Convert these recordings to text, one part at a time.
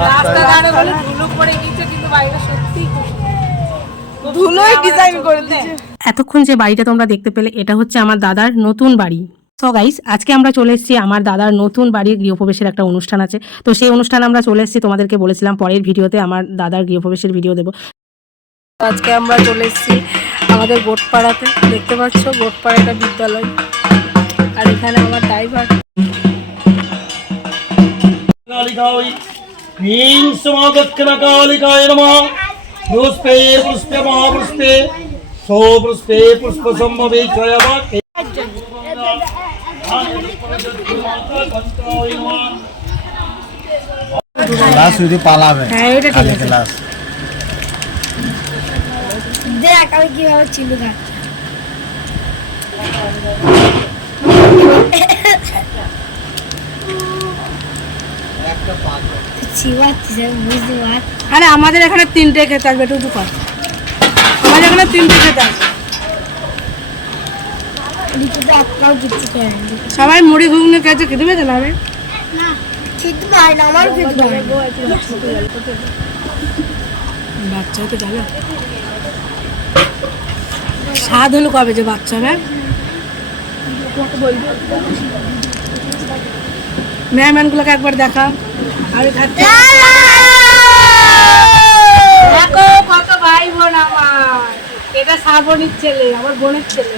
রাস্তা ধারে বলে ধুলো পড়ে গিয়েছে, কিন্তু বাইরে সত্যি ধুলোই ডিজাইন করে দিয়েছে। এতক্ষণ যে বাড়িটা তোমরা দেখতে পেলে এটা হচ্ছে আমার দাদার নতুন বাড়ি। তো গাইস, আজকে আমরা চলে এসেছি আমার দাদার নতুন বাড়ির গৃহপ্রবেশের একটা অনুষ্ঠান আছে। তো সেই অনুষ্ঠানে আমরা চলে এসেছি, তোমাদেরকে বলেছিলাম পরের ভিডিওতে আমার দাদার গৃহপ্রবেশের ভিডিও দেবো। আজকে আমরা চলে এসেছি আমাদের গোটপাড়াতে, দেখতে পাচ্ছ গোটপাড়া একটা বিদ্যালয়, আর এখানে আমার ড্রাইভার। কালিকায় নমঃ। পুষ্পে পুষ্পে মহাপুষ্পে সৌপুষ্পে পুষ্প সম্ভবে ছয়াবাকে লাস্ট শুধু পালাবে। হ্যাঁ, এটা ঠিক আছে। লাস্ট দেখ আমি কিভাবে চিলু খাচ্ছি। আরে আমাদের এখানে 3টে খেতে আসবে, একটু কর। আমাদের এখানে 3টে খেতে আসবে, সবাই মুড়ি ঘুগনি খেয়েছে, খেতে পেয়েছে না? বাচ্চা তো যাবে, স্বাদ হলো কবে যে বাচ্চা হবে। মেহমানগুলোকে একবার দেখা। আমি খাচ্ছি, দেখো কত ভাই বোন আমার। এটা শ্রাবণীর ছেলে, আমার বোনের ছেলে,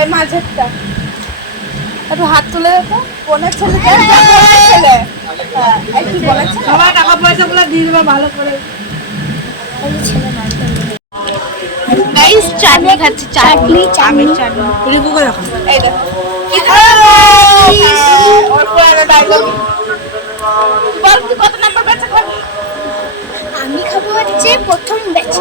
এই মাঝেরটা। একটু হাত তুলে দেখো, বোনের ছেলে ছেলে। সবাই টাকা পয়সা গুলো দিয়ে দেবে ভালো করে। গাইস চাটনি খাচ্ছি, চাটনি আমের চাটনি। রিপুকে দেখো, এই দেখো কত নাম্বার ব্যাচে খাবি? আমি খাবো হচ্ছে প্রথম ব্যাচ।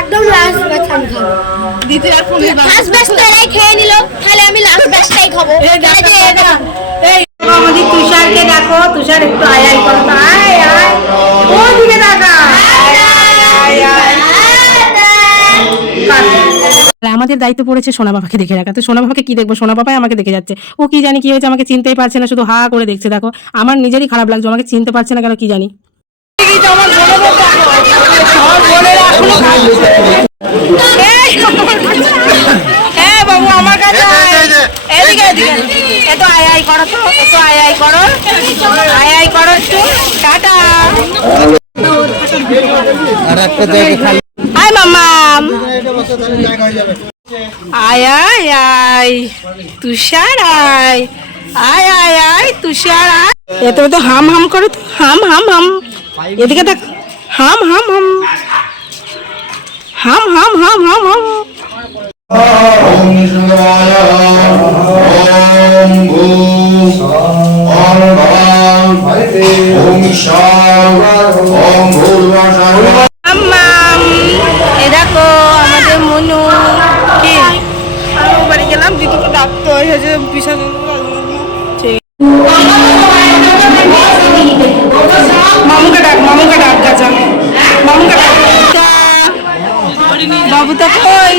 একদম লাস্ট ব্যাচ আমি খাবো। ফার্স্ট ব্যাচ তো এরাই খেয়ে নিল, তাহলে আমি লাস্ট ব্যাচটাই খাবো। আমাদের তুষারকে দেখো, তুষার একটু আয় আয় করো, আয় আয় ওদিকে দেখা। আমাদের দায়িত্ব পড়েছে সোনা বাবাকে দেখে রাখা। তো সোনা বাবাকে কি দেখবো, সোনা বাবাই আমাকে দেখে যাচ্ছে। ও কি জানি কি হয়েছে, আমাকে চিনতেই পারছে না, শুধু হা করে দেখছে। দেখো আমার নিজেরই খারাপ লাগছে, আমাকে চিনতে পারছে না কেন কি জানি। হ্যাঁ বাবু আমার কাছে এদিকে এদিকে এত আয় আয় করো, তো এত আয় আয় করো, আয় আয় করো একটু। টাটা। আর একটা জায়গা খালি আয় মামাম, এটা বসে তাহলে জায়গা হয়ে যাবে। আয় আয় আয় তুষার, আয় আয় আয় আয় তুষার আয়। এত তো হাম হাম করো, তো হাম হাম হাম। এদিকে দেখ, হাম হাম হাম হাম হাম হাম হাম হাম। ওম শিবায় ওম ভূম ওম ভবাং ওম শাম ওম ভূর্ভুবঃ। মাম্মাম, এ দেখো আমাদের মনু। কি আমি বাড়ি গেলাম, দিদিকে ডাকতে হয়েছে বিশাল। মামুকে ডাক, মামুকে ডাক, গাছা মামুকে ডাক। বাবু তো কই?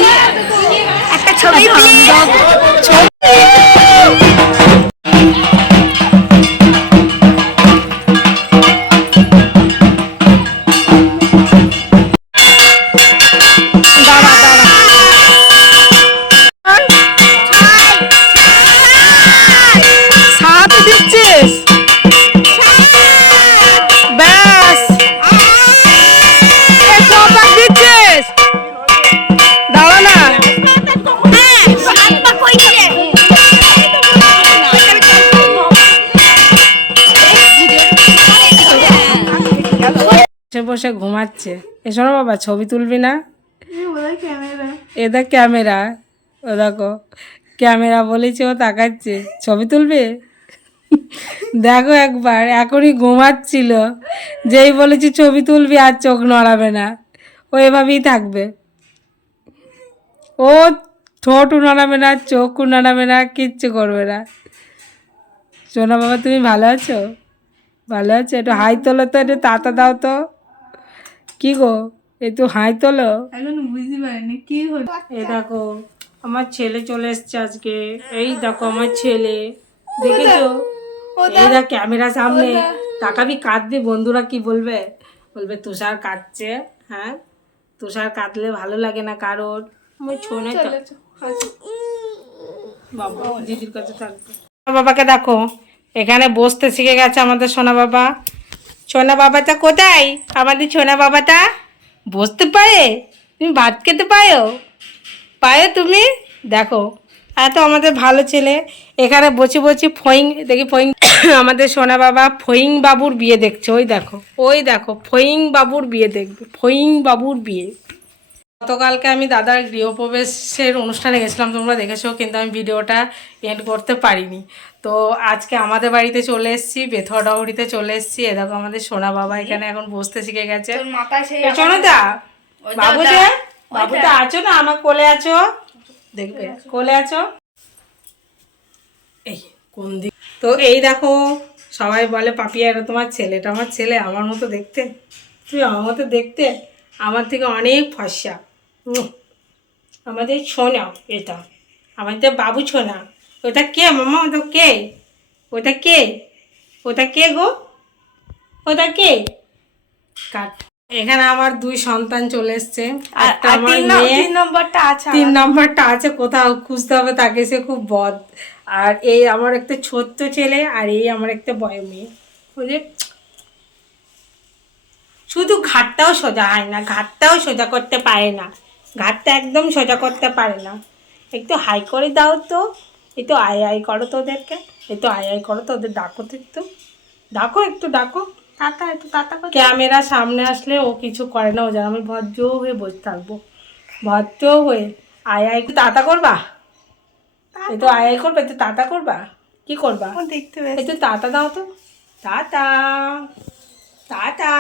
একটা ছবি প্লিজ। দাঁড়া দাঁড়া, সাথে দিচ্ছিস? ব্যাস, দিচ্ছিস? দাঁড়া না, বসে বসে ঘুমাচ্ছে। এসো না বাবা, ছবি তুলবি না? এদের ক্যামেরা, ও দেখো ক্যামেরা বলেছে, ও তাকাচ্ছে। ছবি তুলবে? দেখো একবার, এখনই ঘুমাচ্ছিল, যেই বলেছি ছবি তুলবি আর চোখ নড়াবে না, ও এভাবেই থাকবে। ও ঠোঁটও নড়াবে না, চোখও নড়াবে না, কিচ্ছু করবে না। সোনা বাবা তুমি ভালো আছো? ভালো আছো? একটু হাই তোলো তো, একটু তাতা দাও তো। কি গো, একটু হাই তোলো। এখন বুঝতে পারিনি কি হলো। এ দেখো আমার ছেলে চলে এসছে আজকে। এই দেখো আমার ছেলে, দেখেছো? এই দেখ ক্যামেরা সামনে তাকাবি, কাঁদবি, বন্ধুরা কি বলবে? বলবে তুষার কাঁদছে। হ্যাঁ, তুষার কাঁদলে ভালো লাগে না কারোর। আমার ছোনে বাবা দিদির কাছে থাকবে। বাবাকে দেখো এখানে বসতে শিখে গেছে আমাদের সোনা বাবা। সোনা বাবাটা কোথায়? আমাদের সোনা বাবাটা বসতে পারে? তুমি ভাত খেতে পারো? পারো তুমি? দেখো এত আমাদের ভালো ছেলে এখানে বসে বসে ফইং দেখি ফইং আমাদের সোনা বাবা ফইং বাবুর বিয়ে দেখছে। ওই দেখো, ওই দেখো, ফইং বাবুর বিয়ে দেখবে, ফইং বাবুর বিয়ে। গতকালকে আমি দাদার গৃহপ্রবেশের অনুষ্ঠানে গেছিলাম, তোমরা দেখেছো, কিন্তু আমি ভিডিওটা এন্ড করতে পারিনি। তো আজকে আমাদের বাড়িতে চলে এসেছি, বেথুয়াডাউরিতে চলে এসেছি। এ দেখো আমাদের সোনা বাবা এখানে এখন বসতে শিখে গেছে। সোনাদা, বাবুটা, বাবুটা আছো না? আমার কোলে আছো, দেখবে কোলে আছো। এই কোন দিক? তো এই দেখো সবাই বলে পাপিয়া এটা তোমার ছেলেটা। আমার ছেলে আমার মতো দেখতে? তুই আমার মতো দেখতে? আমার থেকে অনেক ফর্সা। আমাদের ছোনা, এটা আমাদের বাবু ছোনা। ওটা কে মামা? ওটা কে? ওটা কে? ওটা কে গো? ওটা কে? কাট। এখানে আমার 2 সন্তান চলে এসছে। একটা আমার মেয়ে, 3 নম্বরটা আছে, কোথাও খুঁজতে হবে তাকে, সে খুব বদ। আর এই আমার একটা ছোট্ট ছেলে, আর এই আমার একটা বড় মেয়ে। বুঝলে, শুধু ঘাটটাও সোজা হয় না, ঘাটটাও সোজা করতে পারে না, ঘাটটা একদম সোজা করতে পারে না। একটু হাই করে দাও তো, একটু আয় আয় করো তো ওদেরকে, একটু আয় আয় করো তো ওদের, ডাকো তো একটু, ডাকো একটু, ডাকো টাটা, একটু টাটা। ক্যামেরা সামনে আসলে ও কিছু করে না, ও যেন আমি ভদ্র হয়ে বসে থাকবো, ভদ্র হয়ে। আয় আয় একটু টাটা করবা, একটু আয় আয় করবে, একটু টাটা করবা, কি করবা দেখতে, একটু টাটা দাও তো, টাটা টাটা।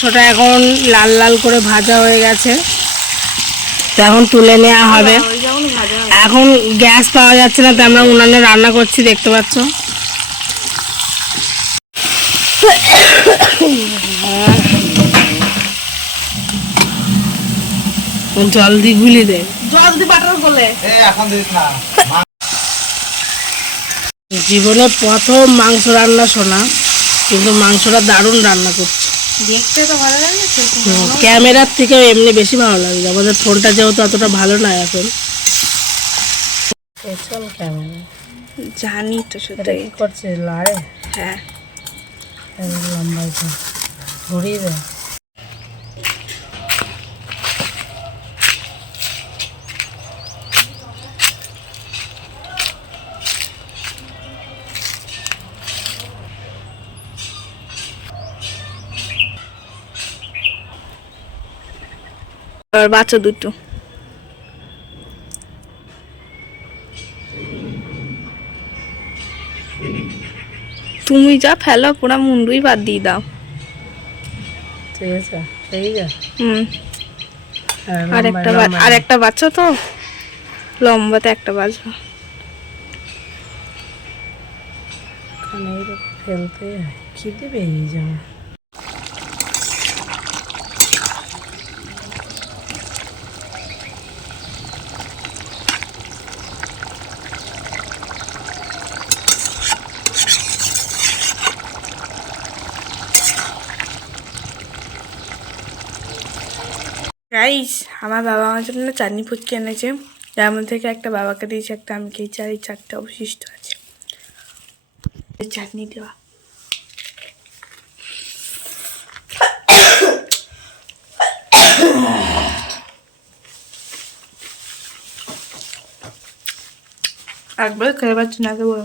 ছোটা এখন লাল লাল করে ভাজা হয়ে গেছে, তো এখন তুলে নেওয়া হবে। এখন গ্যাস পাওয়া যাচ্ছে না, তো আমরা উনানে রান্না করছি, দেখতে পাচ্ছ। জল দি গুলি দে, জল দি বাটার বলে এখন দিস না। জীবনে প্রথম মাংস রান্না শোনা, কিন্তু মাংসটা দারুণ রান্না করছে। দেখতে তো ভালো লাগে, ক্যামেরার থেকে এমনি বেশি ভালো লাগে, আমাদের ফোনটা যেহেতু অতটা ভালো না এখন। ক্যামেরা জানি তো, শুধু কি করছে লাড়ে? হ্যাঁ লম্বা ঘুরিয়ে দেয়। আর বাচ্চা দুটো তুমি যা ফেলো পুরা মুন্ডুই বাদ দিয়ে দাও। ঠিক আছে, ঠিক আছে। আর একটা বাচ্চা তো লম্বাতে একটা বাজবে, ফেলতে খিদে বেরিয়ে যাবে। গাইস আমার বাবা আমার জন্য চাটনি ফুচকি এনেছে, যার মধ্যে থেকে একটা বাবাকে দিয়েছে, একটা আমি খেয়েছি, আর এই 4টা অবশিষ্ট আছে চাটনি দেওয়া। একবার খেতে পাচ্ছি না দেবো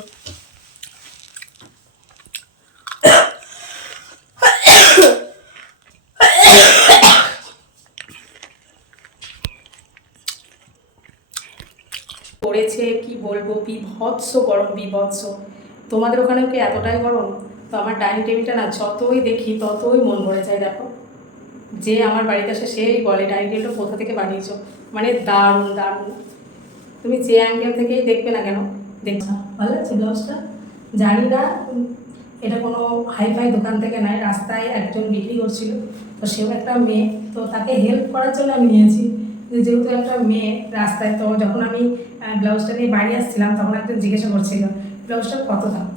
পড়েছে কি বলবো, বিভৎস গরম, বিভৎস। তোমাদের ওখানেও কি এতটাই গরম? তো আমার ডাইনিং টেবিলটা না যতই দেখি ততই মন ভরে যায়। দেখো, যে আমার বাড়িতে আসে সেই বলে ডাইনিং টেবিলটা কোথা থেকে বানিয়েছো, মানে দারুণ দারুণ। তুমি যে অ্যাঙ্গেল থেকেই দেখবে না কেন দেখছো। ভালো লাগছে ব্লাউজটা? জানি না এটা কোনো হাইফাই দোকান থেকে নয়, রাস্তায় একজন বিক্রি করছিল, তো সেও একটা মেয়ে, তো তাকে হেল্প করার জন্য আমি নিয়েছি। যেহেতু একটা মেয়ে রাস্তায়, তো যখন আমি ব্লাউজটা নিয়ে বাড়ি আসছিলাম তখন একজন জিজ্ঞাসা করছিল ব্লাউজটার কত দাম।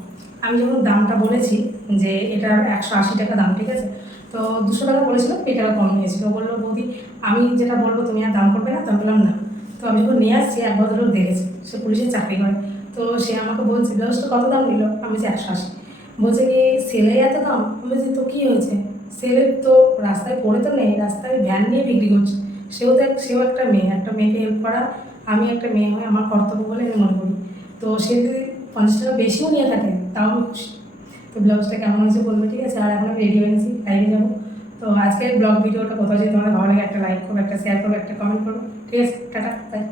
আমি যখন দামটা বলেছি যে এটার 180 টাকা দাম, ঠিক আছে, তো 200 টাকা বলেছিল, 2 টাকা কম নিয়েছিল। বললো বৌদি আমি যেটা বলবো তুমি আর দাম করবে না? তো আমি বললাম না। তো আমি যখন নিয়ে আসছি এক ভদ্রলোক দেখেছি, সে পুলিশের চাকরি করে, তো সে আমাকে বলছে ব্লাউজটা কত দাম নিল। আমি বলছি 180। বলছে কি সেলে এত দাম? আমি বলছি তো কী হয়েছে, সেলের তো রাস্তায় পড়ে তো নেই, রাস্তায় ভ্যান নিয়ে বিক্রি করছে। সেও একটা মেয়ে, একটা মেয়েকে হেল্প করা আমি একটা মেয়ে হয়ে আমার কর্তব্য বলে আমি মনে করি। তো সে যদি 50 টাকা বেশিও নিয়ে থাকে তাও আমি খুশি। তো ব্লাউজটা কেমন হয়েছে বলবে, ঠিক আছে? আর এখন আমি রেডি হয়েছি, লাইভে যাবো। তো আজকের ব্লগ ভিডিওটা কোথাও যদি তোমাদের ভালো লাগে একটা লাইক করবে, একটা শেয়ার করবে, একটা কমেন্ট করবে, ঠিক আছে? Tata, by.